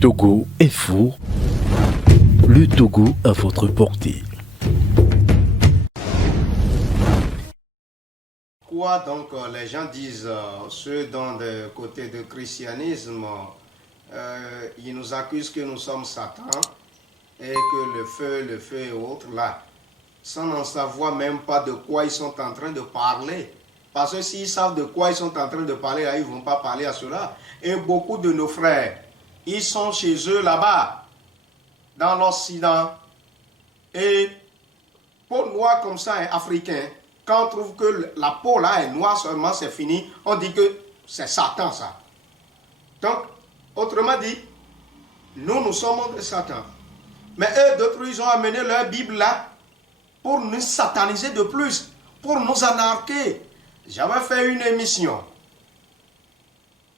Togo est fou. Le Togo à votre portée. Quoi donc les gens disent, ceux dans le côté du christianisme, ils nous accusent que nous sommes Satan et que le feu et autres là, sans n'en savoir même pas de quoi ils sont en train de parler. Parce que s'ils savent de quoi ils sont en train de parler, là, ils ne vont pas parler à cela. Et beaucoup de nos frères, ils sont chez eux là-bas, dans l'Occident. Et peau noire comme ça, hein, africain, quand on trouve que la peau là est noire seulement, c'est fini, on dit que c'est Satan ça. Donc, autrement dit, nous sommes de Satan. Mais eux, d'autres, ils ont amené leur Bible là pour nous sataniser de plus, pour nous anarquer. J'avais fait une émission.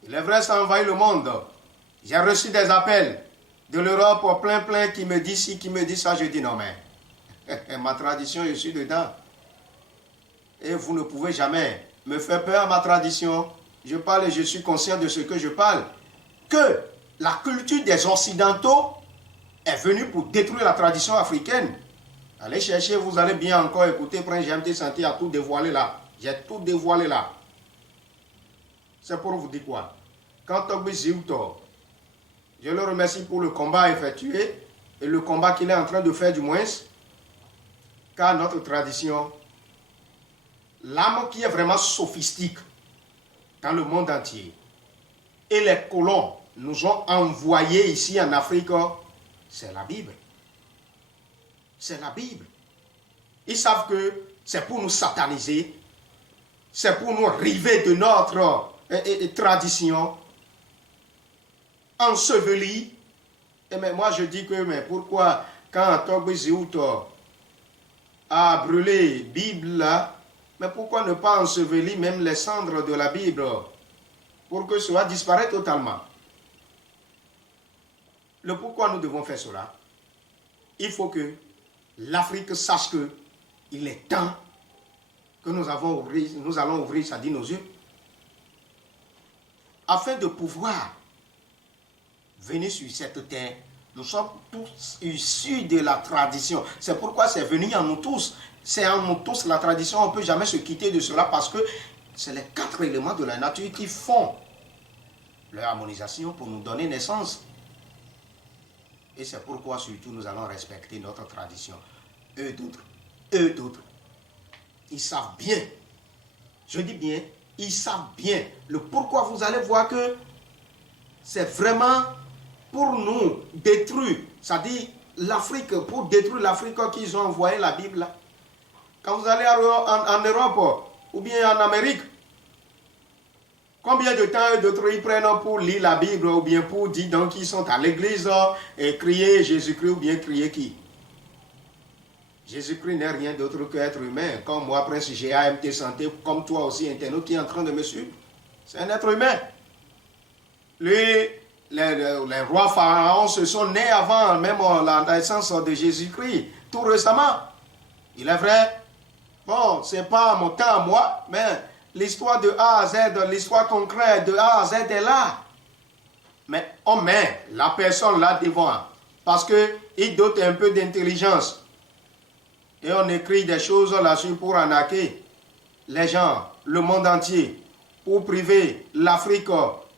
Il est vrai, ça envahit le monde. J'ai reçu des appels de l'Europe plein qui me disent ci, qui me disent ça. Je dis non, mais ma tradition, je suis dedans. Et vous ne pouvez jamais me faire peur à ma tradition. Je parle et je suis conscient de ce que je parle. Que la culture des Occidentaux est venue pour détruire la tradition africaine. Allez chercher, vous allez bien encore écouter, Prince GMT Santé a tout dévoilé là. J'ai tout dévoilé là. C'est pour vous dire quoi? Quand Togbi Ziouto, je le remercie pour le combat effectué et le combat qu'il est en train de faire du moins, car notre tradition, l'âme qui est vraiment sophistique dans le monde entier, et les colons nous ont envoyés ici en Afrique, c'est la Bible. C'est la Bible. Ils savent que c'est pour nous sataniser, c'est pour nous river de notre tradition, ensevelie. Et mais moi je dis que, mais pourquoi quand Togbi Ziouto a brûlé la Bible là, mais pourquoi ne pas ensevelir même les cendres de la Bible pour que cela disparaisse totalement? Le pourquoi nous devons faire cela? Il faut que l'Afrique sache que il est temps que nous allons ouvrir, ça dit nos yeux, afin de pouvoir venir sur cette terre. Nous sommes tous issus de la tradition. C'est pourquoi c'est venu en nous tous. C'est en nous tous la tradition. On ne peut jamais se quitter de cela parce que c'est les 4 éléments de la nature qui font leur harmonisation pour nous donner naissance. Et c'est pourquoi surtout nous allons respecter notre tradition. Eux d'autres, ils savent bien, je dis bien, ils savent bien le pourquoi. Vous allez voir que c'est vraiment pour nous détruire, c'est-à-dire l'Afrique, pour détruire l'Afrique qu'ils ont envoyé la Bible là. Quand vous allez en Europe ou bien en Amérique, combien de temps d'autres ils prennent pour lire la Bible ou bien pour dire donc qu'ils sont à l'église et crier Jésus-Christ ou bien crier qui? Jésus-Christ n'est rien d'autre qu'être humain, comme moi, Prince GMT Santé, comme toi aussi, internaute qui est en train de me suivre. C'est un être humain. Lui, les rois pharaons se sont nés avant même la naissance de Jésus-Christ, tout récemment. Il est vrai, bon, c'est pas mon temps à moi, mais l'histoire de A à Z, l'histoire concrète de A à Z est là. Mais on met la personne là devant, parce qu'il dote un peu d'intelligence. Et on écrit des choses là-dessus pour arnaquer les gens, le monde entier, pour priver l'Afrique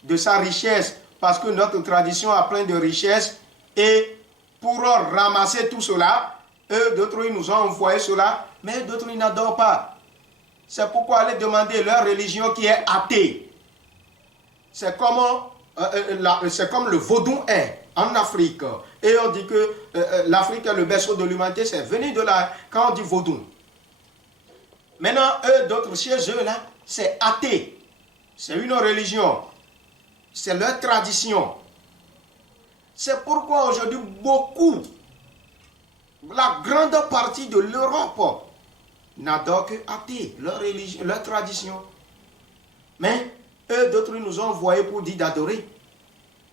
de sa richesse, parce que notre tradition a plein de richesses, et pour ramasser tout cela, eux, d'autres, ils nous ont envoyé cela, mais d'autres, ils n'adorent pas. C'est pourquoi aller demander leur religion qui est athée. C'est comme le vaudou est en Afrique. Et on dit que l'Afrique est le berceau de l'humanité, c'est venu de là quand on dit vaudou. Maintenant, eux, d'autres, chez eux, là, c'est athée. C'est une religion. C'est leur tradition. C'est pourquoi aujourd'hui, beaucoup, la grande partie de l'Europe n'adore que athée, leur religion, leur tradition. Mais eux, d'autres, nous ont envoyés pour dire d'adorer.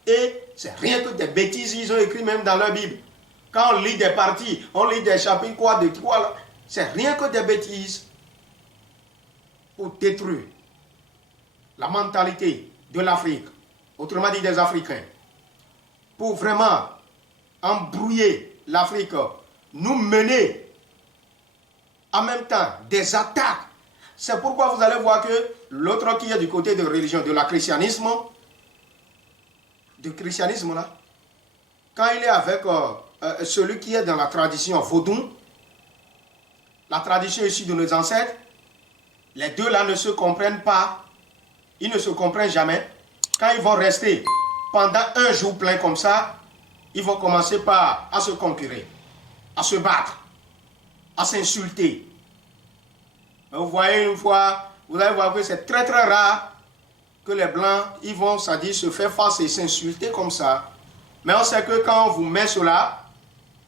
Et c'est rien que des bêtises, ils ont écrit même dans leur Bible. Quand on lit des parties, on lit des chapitres, quoi, de quoi, là, c'est rien que des bêtises pour détruire la mentalité de l'Afrique, autrement dit des Africains. pour vraiment embrouiller l'Afrique, nous mener en même temps des attaques. C'est pourquoi vous allez voir que l'autre qui est du côté de religion, de la christianisme, là, quand il est avec celui qui est dans la tradition vaudou, la tradition issue de nos ancêtres, les deux là ne se comprennent pas, ils ne se comprennent jamais. Quand ils vont rester pendant un jour plein comme ça, ils vont commencer par à se concurrer, à se battre, à s'insulter. Vous voyez une fois, vous allez voir que c'est très très rare que les blancs, ils vont, c'est-à-dire se faire face et s'insulter comme ça. Mais on sait que quand on vous met cela,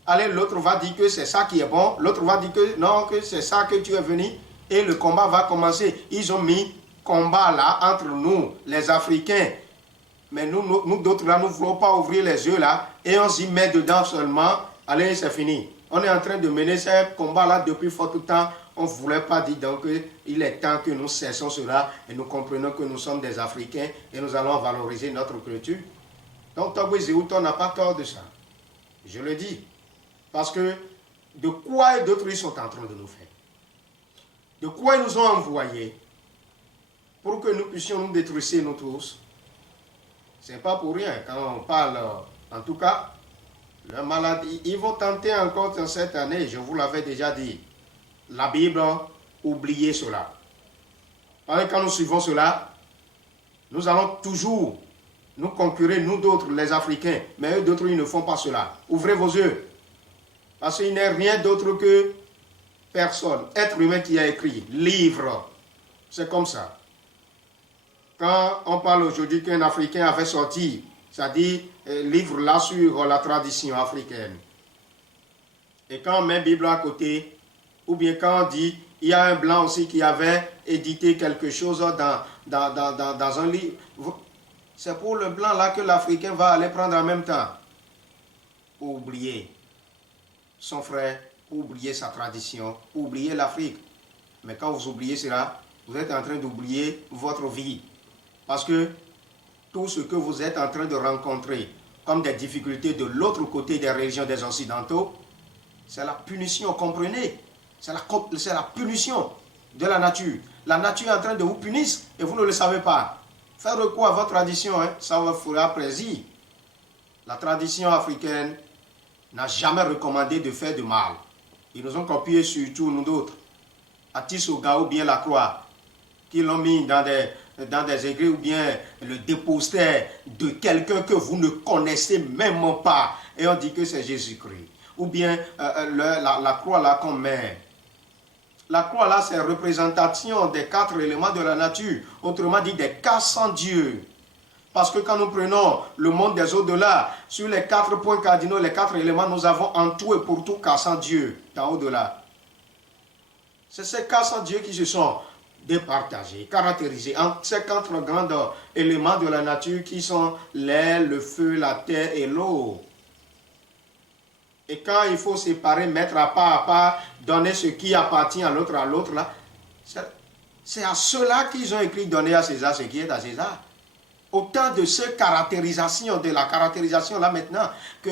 allez, l'autre va dire que c'est ça qui est bon, l'autre va dire que non, que c'est ça que tu es venu, et le combat va commencer. Ils ont mis combat là entre nous, les Africains. Mais nous d'autres là, nous ne voulons pas ouvrir les yeux là, et on s'y met dedans seulement, allez, c'est fini. On est en train de mener ce combat là depuis fort temps. On ne voulait pas dire donc qu'il est temps que nous cessons cela et nous comprenons que nous sommes des Africains et nous allons valoriser notre culture. Donc Togo et Zéouton n'a pas tort de ça. Je le dis. Parce que de quoi d'autres ils sont en train de nous faire? De quoi ils nous ont envoyés pour que nous puissions nous détruire nous tous? Ce n'est pas pour rien. Quand on parle, en tout cas, la maladie, ils vont tenter encore dans cette année, je vous l'avais déjà dit. La Bible, oubliez cela. Parce que quand nous suivons cela, nous allons toujours nous concurrer, nous d'autres, les Africains. Mais eux d'autres, ils ne font pas cela. Ouvrez vos yeux. Parce qu'il n'est rien d'autre que personne, être humain qui a écrit, livre. C'est comme ça. Quand on parle aujourd'hui qu'un Africain avait sorti, c'est-à-dire livre là sur la tradition africaine. Et quand on met Bible à côté, ou bien quand on dit, il y a un blanc aussi qui avait édité quelque chose dans un livre. C'est pour le blanc là que l'Africain va aller prendre en même temps. Pour oublier son frère, pour oublier sa tradition, pour oublier l'Afrique. Mais quand vous oubliez cela, vous êtes en train d'oublier votre vie. Parce que tout ce que vous êtes en train de rencontrer comme des difficultés de l'autre côté des religions des Occidentaux, c'est la punition, comprenez? C'est la punition de la nature. La nature est en train de vous punir et vous ne le savez pas. Faire recours à votre tradition, ça vous fera plaisir. La tradition africaine n'a jamais recommandé de faire de mal. Ils nous ont copié surtout nous d'autres. Atisoga ou bien la croix, qui l'ont mis dans des églises ou bien le dépositaire de quelqu'un que vous ne connaissez même pas. Et on dit que c'est Jésus-Christ. Ou bien la croix là qu'on met. La croix là, c'est représentation des 4 éléments de la nature. Autrement dit, des cas sans Dieu. Parce que quand nous prenons le monde des au-delà, sur les 4 points cardinaux, les 4 éléments, nous avons en tout et pour tout cas sans Dieu, dans au-delà. C'est ces cas sans Dieu qui se sont départagés, caractérisés en ces 4 grands éléments de la nature qui sont l'air, le feu, la terre et l'eau. Et quand il faut séparer, mettre à part, donner ce qui appartient à l'autre, là, c'est à cela qu'ils ont écrit donner à César ce qui est à César. Autant de ces caractérisations, de la caractérisation là maintenant, que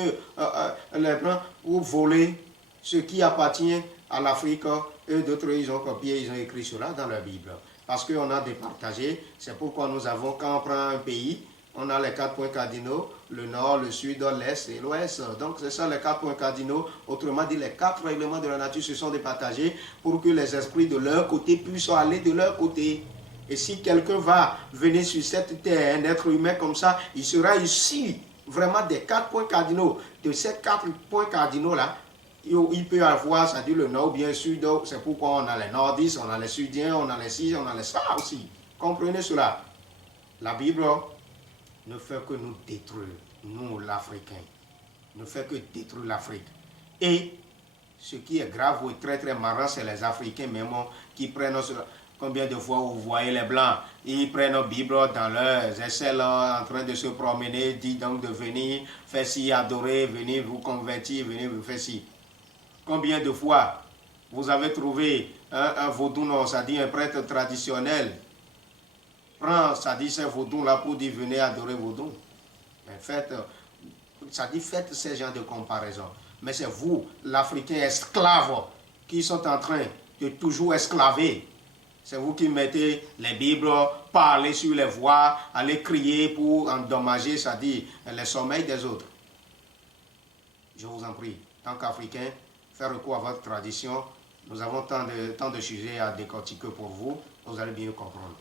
les Blancs, pour voler ce qui appartient à l'Afrique, eux d'autres, ils ont copié, ils ont écrit cela dans la Bible. Parce qu'on a départagé, c'est pourquoi nous avons, quand on prend un pays, on a les 4 points cardinaux, le nord, le sud, l'est et l'ouest. Donc c'est ça les 4 points cardinaux. Autrement dit, les 4 éléments de la nature se sont départagés pour que les esprits de leur côté puissent aller de leur côté. Et si quelqu'un va venir sur cette terre, un être humain comme ça, il sera ici vraiment des 4 points cardinaux. De ces 4 points cardinaux-là, il peut avoir, c'est-à-dire le nord ou bien le sud. C'est pourquoi on a les nordistes, on a les sudiens, on a les ci, on a les ça aussi. Comprenez cela. La Bible ne fait que nous détruire, nous l'Africain, ne fait que détruire l'Afrique. Et ce qui est grave et très très marrant, c'est les Africains même qui prennent cela. Combien de fois vous voyez les Blancs, ils prennent la Bible dans leurs aisselles en train de se promener, disent donc de venir faire ci, adorer, venir vous convertir, venir vous faire ci. Combien de fois vous avez trouvé un vaudou, c'est-à-dire un prêtre traditionnel, prend, ça dit, ces vaudous là pour dire venez adorer vaudou. En fait, ça dit faites ces genres de comparaisons. Mais c'est vous, l'Africain esclave, qui sont en train de toujours esclaver. C'est vous qui mettez les Bibles, parlez sur les voies, allez crier pour endommager, c'est-à-dire les sommeils des autres. Je vous en prie, tant qu'Africain, faire recours à votre tradition. Nous avons tant de sujets à décortiquer pour vous, vous allez bien comprendre.